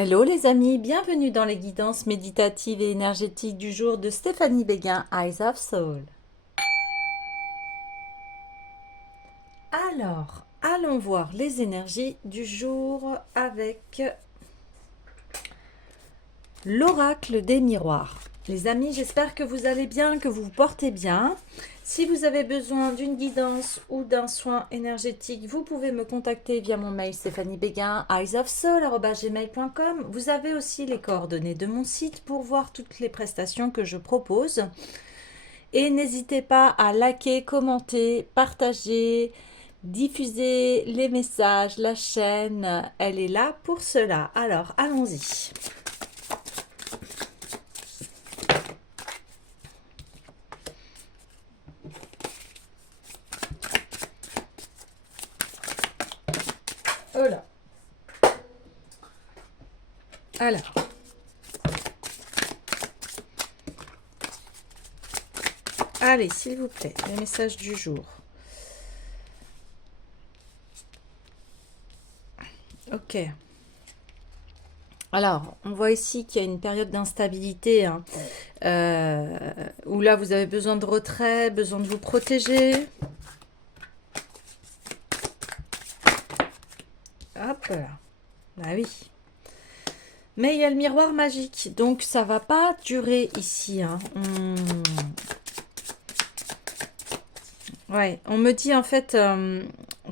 Hello les amis, bienvenue dans les guidances méditatives et énergétiques du jour de Stéphanie Béguin, Eyes of Soul. Alors, allons voir les énergies du jour avec l'oracle des miroirs. Les amis, j'espère que vous allez bien, que vous vous portez bien. Si vous avez besoin d'une guidance ou d'un soin énergétique, vous pouvez me contacter via mon mail stéphaniebéguin, eyesofsoul@gmail.com. Vous avez aussi les coordonnées de mon site pour voir toutes les prestations que je propose. Et n'hésitez pas à liker, commenter, partager, diffuser les messages. La chaîne, elle est là pour cela. Alors, allons-y. Voilà. Alors, allez, s'il vous plaît, les messages du jour. Ok. Alors, on voit ici qu'il y a une période d'instabilité, hein, où là, vous avez besoin de retrait, besoin de vous protéger. Hop là. Bah oui. Mais il y a le miroir magique, donc ça va pas durer ici, hein. Ouais, on me dit en fait,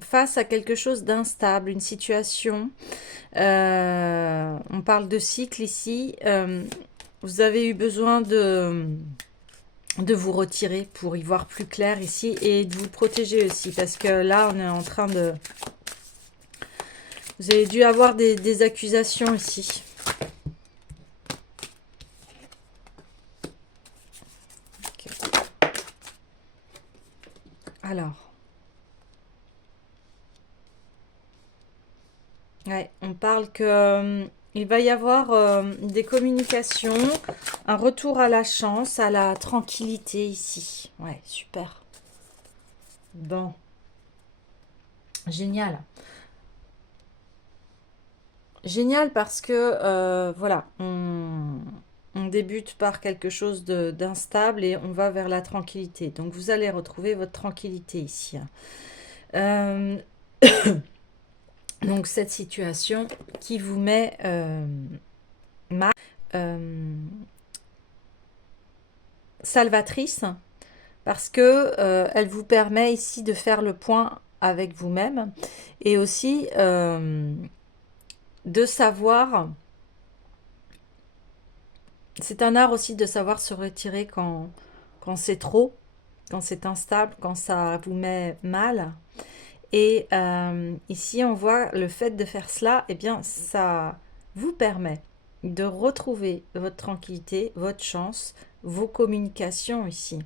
face à quelque chose d'instable, une situation, on parle de cycle ici, vous avez eu besoin de vous retirer pour y voir plus clair ici et de vous protéger aussi, parce que là, on est en train de... Vous avez dû avoir des accusations ici. Okay. Alors... Ouais, on parle que il va y avoir des communications, un retour à la chance, à la tranquillité ici. Ouais, super. Bon, génial. Génial parce que, voilà, on débute par quelque chose d'instable et on va vers la tranquillité. Donc, vous allez retrouver votre tranquillité ici. Euh, donc, cette situation qui vous met mal, salvatrice, parce que elle vous permet ici de faire le point avec vous-même et aussi de savoir, c'est un art aussi de savoir se retirer quand c'est trop, quand c'est instable, quand ça vous met mal. Et ici, on voit le fait de faire cela, eh bien, ça vous permet de retrouver votre tranquillité, votre chance, vos communications ici.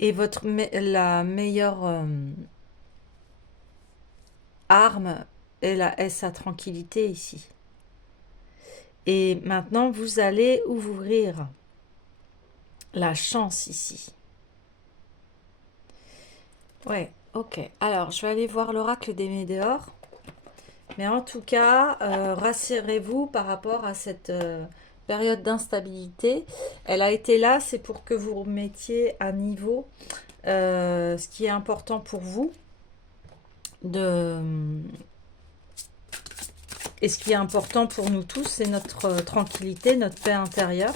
Et la meilleure arme est sa tranquillité ici. Et maintenant, vous allez ouvrir la chance ici. Ouais, ok. Alors, je vais aller voir l'oracle des météores. Mais en tout cas, rassurez-vous par rapport à cette période d'instabilité. Elle a été là, c'est pour que vous remettiez à niveau ce qui est important pour vous. Et ce qui est important pour nous tous, c'est notre tranquillité, notre paix intérieure.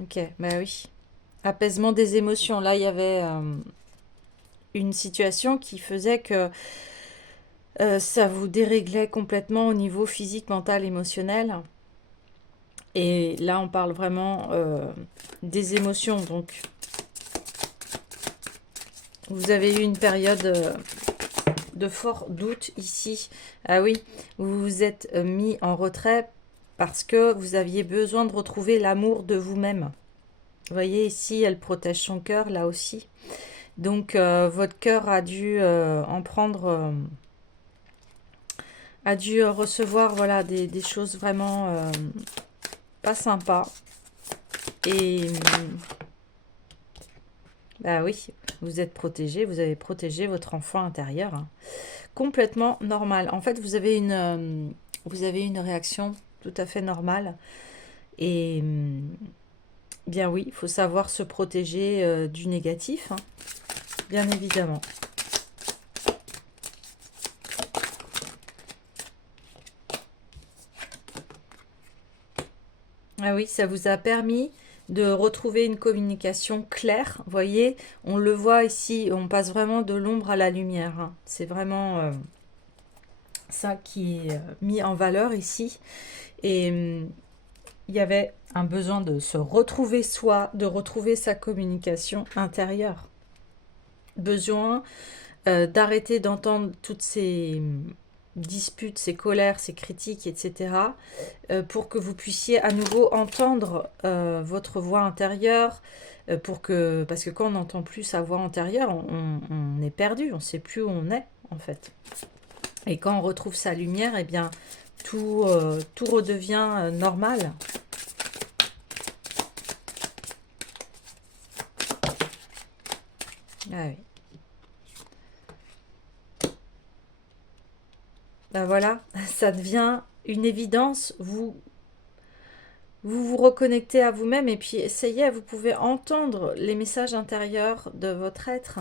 Ok, bah oui. Apaisement des émotions. Là, il y avait une situation qui faisait que ça vous déréglait complètement au niveau physique, mental, émotionnel. Et là, on parle vraiment des émotions. Donc, vous avez eu une période de fort doute ici. Ah oui, vous vous êtes mis en retrait parce que vous aviez besoin de retrouver l'amour de vous-même. Vous voyez ici, elle protège son cœur, là aussi. Donc, votre cœur a dû en prendre... a dû recevoir voilà, des choses vraiment pas sympas. Et Bah oui, vous êtes protégé, vous avez protégé votre enfant intérieur, hein. Complètement normal. En fait, vous avez une réaction tout à fait normale. Et bien oui, il faut savoir se protéger du négatif, hein, bien évidemment. Ah oui, ça vous a permis de retrouver une communication claire. Vous voyez, on le voit ici, on passe vraiment de l'ombre à la lumière, hein. C'est vraiment ça qui est mis en valeur ici. Et il y avait un besoin de se retrouver soi, de retrouver sa communication intérieure. Besoin d'arrêter d'entendre toutes ces disputes, ces colères, ces critiques, etc. Pour que vous puissiez à nouveau entendre votre voix intérieure, parce que quand on n'entend plus sa voix intérieure, on est perdu, on ne sait plus où on est en fait. Et quand on retrouve sa lumière, eh bien tout redevient normal. Ah oui. Ben voilà, ça devient une évidence. Vous reconnectez à vous-même et puis essayez, vous pouvez entendre les messages intérieurs de votre être.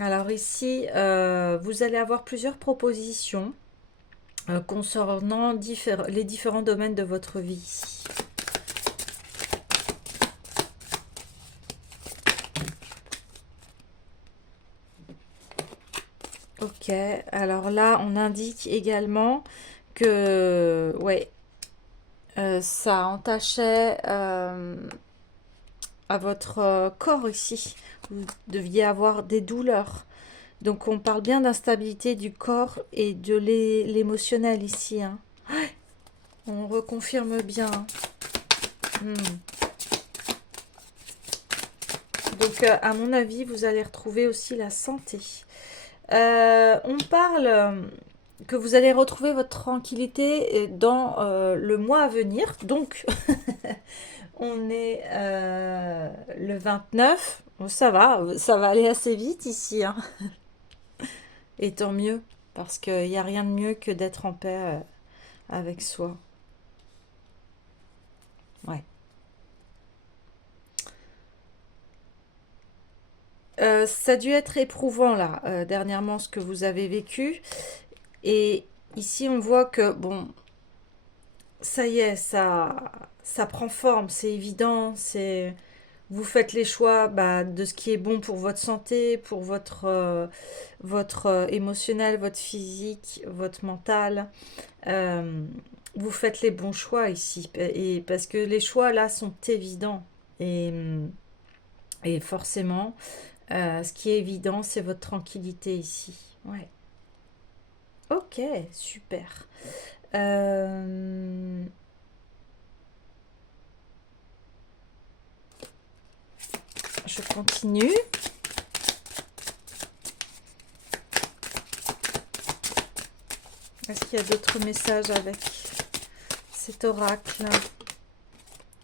Alors ici, vous allez avoir plusieurs propositions concernant les différents domaines de votre vie ici. Ok, alors là, on indique également que, ouais, ça entachait à votre corps ici. Vous deviez avoir des douleurs. Donc on parle bien d'instabilité du corps et de l'émotionnel ici, hein. On reconfirme bien. Hmm. Donc à mon avis, vous allez retrouver aussi la santé. On parle que vous allez retrouver votre tranquillité dans le mois à venir. Donc on est le 29. Bon, ça va aller assez vite ici, hein. Et tant mieux, parce qu'il n'y a rien de mieux que d'être en paix avec soi. Ouais. Ça a dû être éprouvant là, dernièrement, ce que vous avez vécu. Et ici, on voit que, bon, ça y est, ça prend forme, c'est évident, vous faites les choix bah, de ce qui est bon pour votre santé, pour votre émotionnel, votre physique, votre mental. Euh, vous faites les bons choix ici, et parce que les choix là sont évidents. Et forcément, ce qui est évident, c'est votre tranquillité ici. Ouais. Ok, super. Euh, je continue. Est-ce qu'il y a d'autres messages avec cet oracle?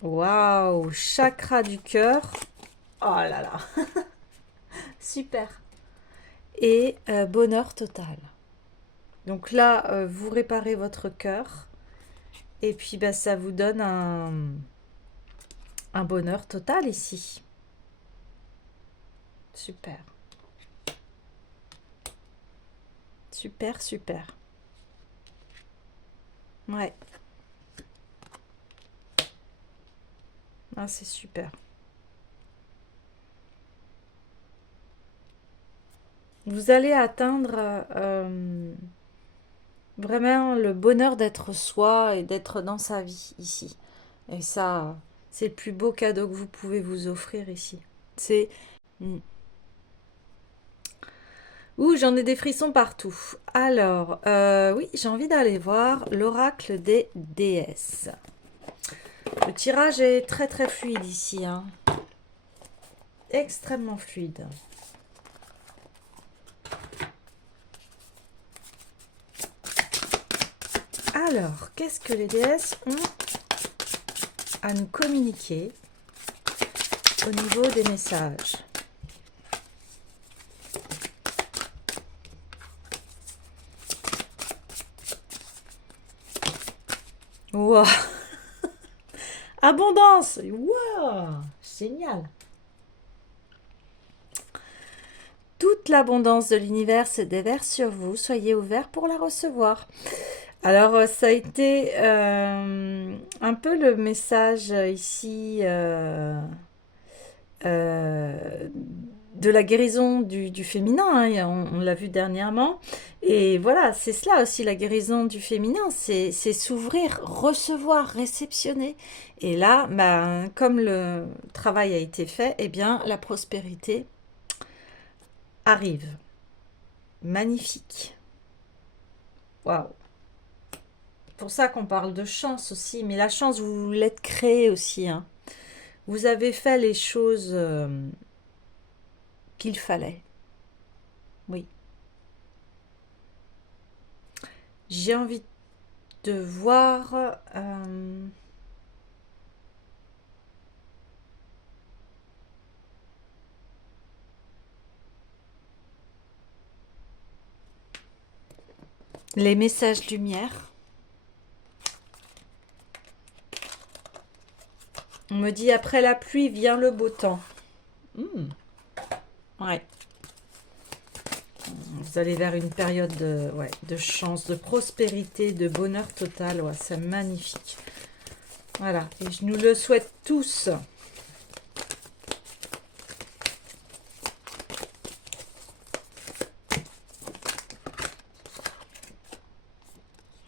Waouh, chakra du cœur. Oh là là, super. Et bonheur total. Donc là, vous réparez votre cœur. Et puis, bah, ça vous donne un bonheur total ici. Super. Super, super. Ouais. Ah, c'est super. Vous allez atteindre vraiment le bonheur d'être soi et d'être dans sa vie ici. Et ça, c'est le plus beau cadeau que vous pouvez vous offrir ici. C'est... Mm. Ouh, j'en ai des frissons partout. Alors, oui, j'ai envie d'aller voir l'oracle des déesses. Le tirage est très très fluide ici, hein. extrêmement fluide. Alors, qu'est-ce que les déesses ont à nous communiquer au niveau des messages? Wow. Abondance. Wow. Génial. Toute l'abondance de l'univers se déverse sur vous. Soyez ouverts pour la recevoir. Alors, ça a été un peu le message ici de la guérison du féminin, hein, on l'a vu dernièrement. Et voilà, c'est cela aussi la guérison du féminin, c'est s'ouvrir, recevoir, réceptionner. Et là, ben, comme le travail a été fait, eh bien, la prospérité arrive. Magnifique. Waouh. Pour ça qu'on parle de chance aussi, mais la chance, vous l'êtes créée aussi, hein. Vous avez fait les choses qu'il fallait. Oui. J'ai envie de voir les messages lumière. On me dit après la pluie vient le beau temps. Ouais. Vous allez vers une période de, ouais, de chance, de prospérité, de bonheur total. Ouais, c'est magnifique. Voilà. Et je nous le souhaite tous.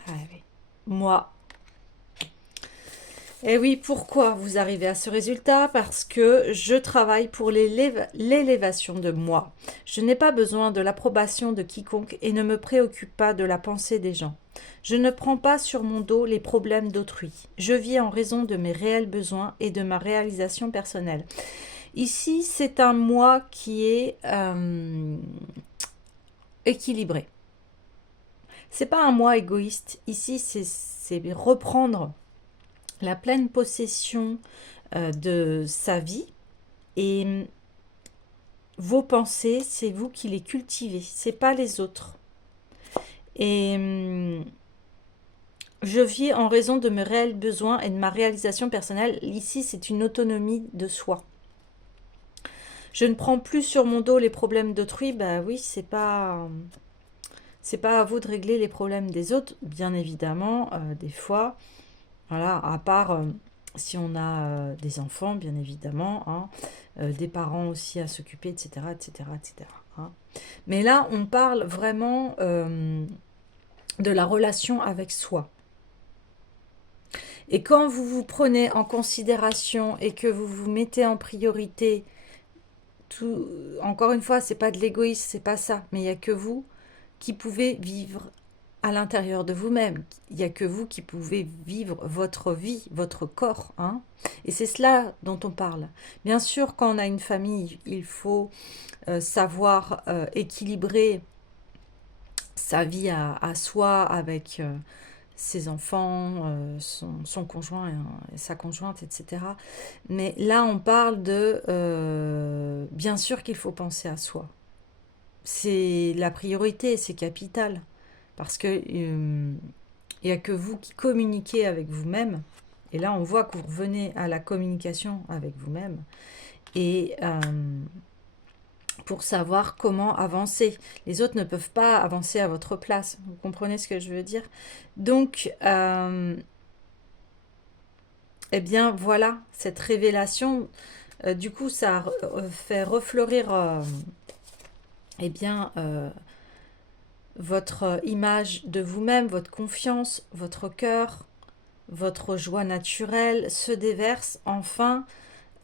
Ah oui. Moi. Et oui, pourquoi vous arrivez à ce résultat? Parce que je travaille pour l'élévation de moi. Je n'ai pas besoin de l'approbation de quiconque et ne me préoccupe pas de la pensée des gens. Je ne prends pas sur mon dos les problèmes d'autrui. Je vis en raison de mes réels besoins et de ma réalisation personnelle. Ici, c'est un moi qui est équilibré. C'est pas un moi égoïste. Ici, c'est reprendre la pleine possession de sa vie et vos pensées, c'est vous qui les cultivez, c'est pas les autres. Et je vis en raison de mes réels besoins et de ma réalisation personnelle. Ici, c'est une autonomie de soi. Je ne prends plus sur mon dos les problèmes d'autrui. Bah oui, c'est pas à vous de régler les problèmes des autres, bien évidemment, des fois. Voilà, à part si on a des enfants, bien évidemment, hein, des parents aussi à s'occuper, etc., etc., etc. Hein. Mais là, on parle vraiment de la relation avec soi. Et quand vous vous prenez en considération et que vous vous mettez en priorité, tout, encore une fois, c'est pas de l'égoïsme, c'est pas ça, mais il n'y a que vous qui pouvez vivre à l'intérieur de vous-même. Il n'y a que vous qui pouvez vivre votre vie, votre corps. Hein. Et c'est cela dont on parle. Bien sûr, quand on a une famille, il faut savoir équilibrer sa vie à soi avec ses enfants, son conjoint et sa conjointe, etc. Mais là, on parle de... bien sûr qu'il faut penser à soi. C'est la priorité, c'est capital. Parce que il n'y a que vous qui communiquez avec vous-même. Et là, on voit que vous revenez à la communication avec vous-même. Et pour savoir comment avancer. Les autres ne peuvent pas avancer à votre place. Vous comprenez ce que je veux dire? Donc, eh bien, voilà, cette révélation, du coup, ça fait refleurir, eh bien, votre image de vous-même, votre confiance, votre cœur, votre joie naturelle se déverse enfin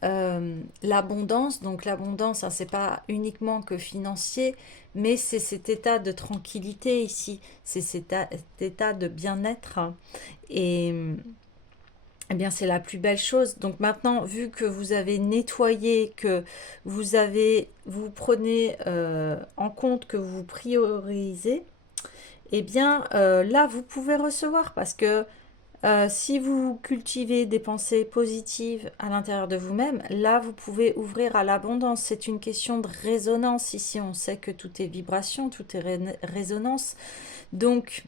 l'abondance. Donc l'abondance, hein, c'est pas uniquement que financier, mais c'est cet état de tranquillité ici, c'est cet état de bien-être. Et eh bien, c'est la plus belle chose. Donc maintenant, vu que vous avez nettoyé, que vous prenez en compte, que vous priorisez, eh bien, là, vous pouvez recevoir parce que si vous cultivez des pensées positives à l'intérieur de vous-même, là, vous pouvez ouvrir à l'abondance. C'est une question de résonance. Ici, on sait que tout est vibration, tout est résonance. Donc,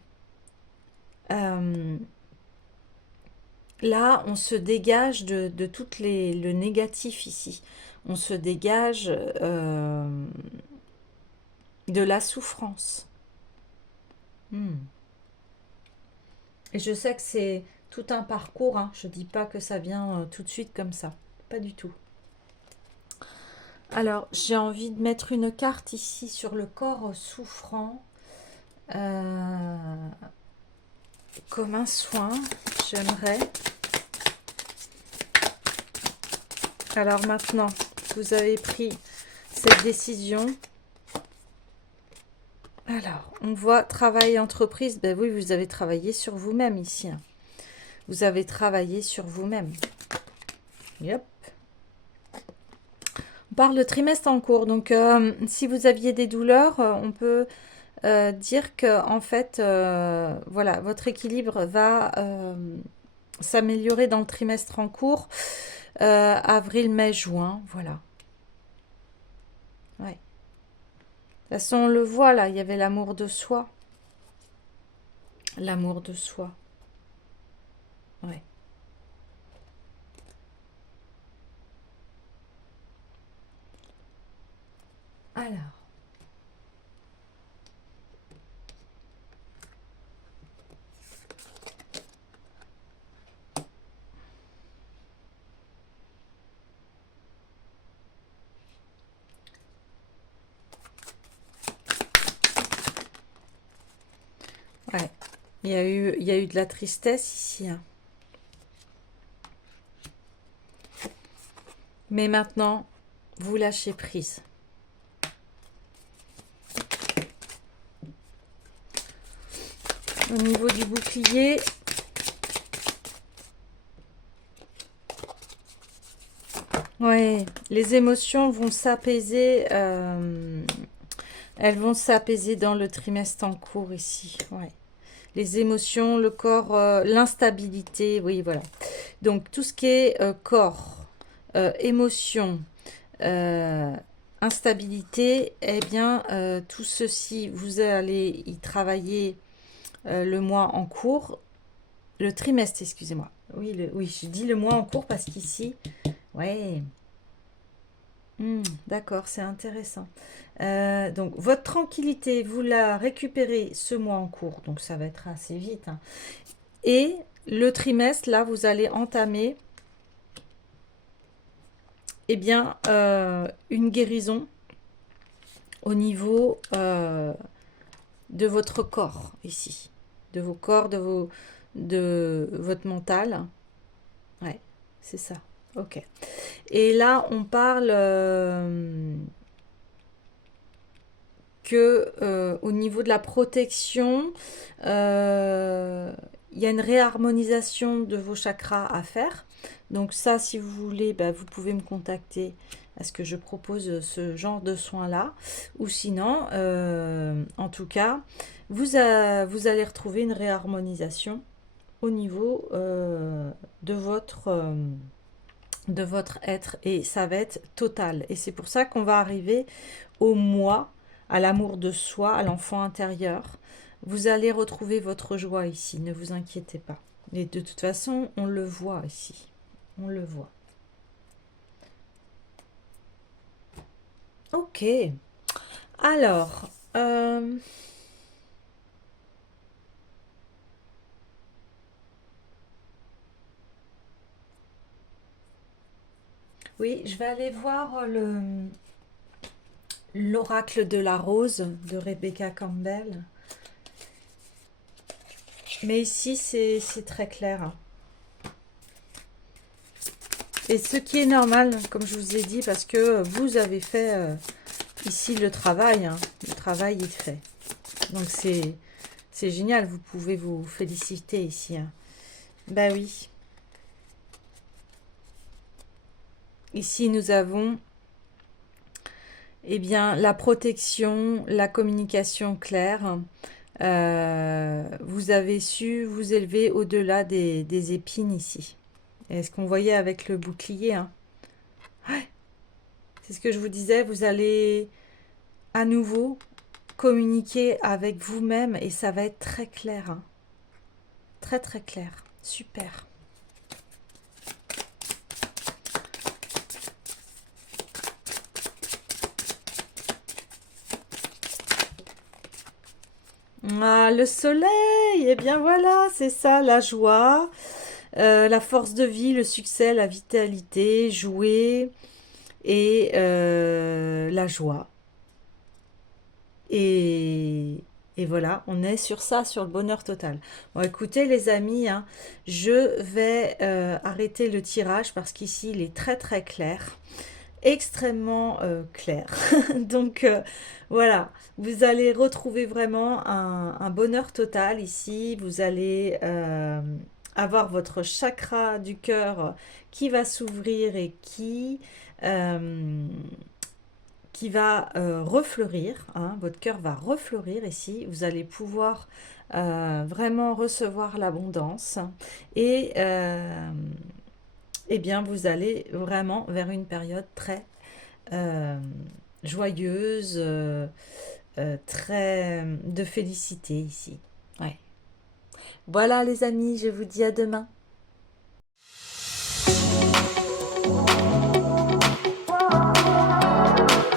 là, on se dégage de tout le négatif ici. On se dégage de la souffrance. Et je sais que c'est tout un parcours, hein. Je ne dis pas que ça vient tout de suite comme ça. Pas du tout. Alors, j'ai envie de mettre une carte ici sur le corps souffrant. Comme un soin, j'aimerais. Alors maintenant, vous avez pris cette décision. Alors, on voit travail et entreprise. Ben oui, vous avez travaillé sur vous-même ici. Vous avez travaillé sur vous-même. Yep. On parle de trimestre en cours. Donc, si vous aviez des douleurs, on peut dire que, en fait, voilà, votre équilibre va s'améliorer dans le trimestre en cours. Avril, mai, juin, voilà. Ouais. De toute façon, on le voit là, il y avait l'amour de soi. L'amour de soi. Ouais. Alors. Ouais. Il y a eu de la tristesse ici. Hein. Mais maintenant, vous lâchez prise. Au niveau du bouclier, ouais, les émotions vont s'apaiser. Elles vont s'apaiser dans le trimestre en cours ici. Ouais. Les émotions, le corps, l'instabilité, oui, voilà. Donc tout ce qui est corps, émotion, instabilité, eh bien, tout ceci, vous allez y travailler le mois en cours, le trimestre, excusez-moi. Oui, oui, je dis le mois en cours parce qu'ici, ouais, d'accord, c'est intéressant. Donc, votre tranquillité, vous la récupérez ce mois en cours, donc ça va être assez vite. Hein. Et le trimestre, là, vous allez entamer, eh bien, une guérison au niveau de votre corps, ici. De vos corps, de votre mental. Ouais, c'est ça. Ok. Et là, on parle que au niveau de la protection, il y a une réharmonisation de vos chakras à faire. Donc ça, si vous voulez, bah, vous pouvez me contacter parce que je propose ce genre de soins-là. Ou sinon, en tout cas, vous allez retrouver une réharmonisation au niveau de votre être et ça va être total. Et c'est pour ça qu'on va arriver au moi, à l'amour de soi, à l'enfant intérieur. Vous allez retrouver votre joie ici, ne vous inquiétez pas. Et de toute façon, on le voit ici. On le voit. Ok. Alors, oui, je vais aller voir l'oracle de la rose de Rebecca Campbell. Mais ici, c'est très clair. Hein. Et ce qui est normal, comme je vous ai dit, parce que vous avez fait ici le travail. Hein. Le travail est fait. Donc c'est génial, vous pouvez vous féliciter ici. Hein. Bah oui. Ici, nous avons eh bien, la protection, la communication claire. Vous avez su vous élever au-delà des épines ici. Et ce qu'on voyait avec le bouclier, hein. Ouais, c'est ce que je vous disais, vous allez à nouveau communiquer avec vous-même et ça va être très clair, hein. Très très clair. Super. Ah, le soleil, eh bien voilà, c'est ça, la joie, la force de vie, le succès, la vitalité, jouer et la joie. Et, et voilà, on est sur ça, sur le bonheur total. Bon, écoutez les amis, hein, je vais arrêter le tirage parce qu'ici il est très très clair, extrêmement clair. Donc voilà, vous allez retrouver vraiment un bonheur total ici. Vous allez avoir votre chakra du cœur qui va s'ouvrir et qui va refleurir, hein. Votre cœur va refleurir ici. Vous allez pouvoir vraiment recevoir l'abondance et eh bien vous allez vraiment vers une période très euh, joyeuse, très de félicité ici. Ouais. Voilà les amis, je vous dis à demain.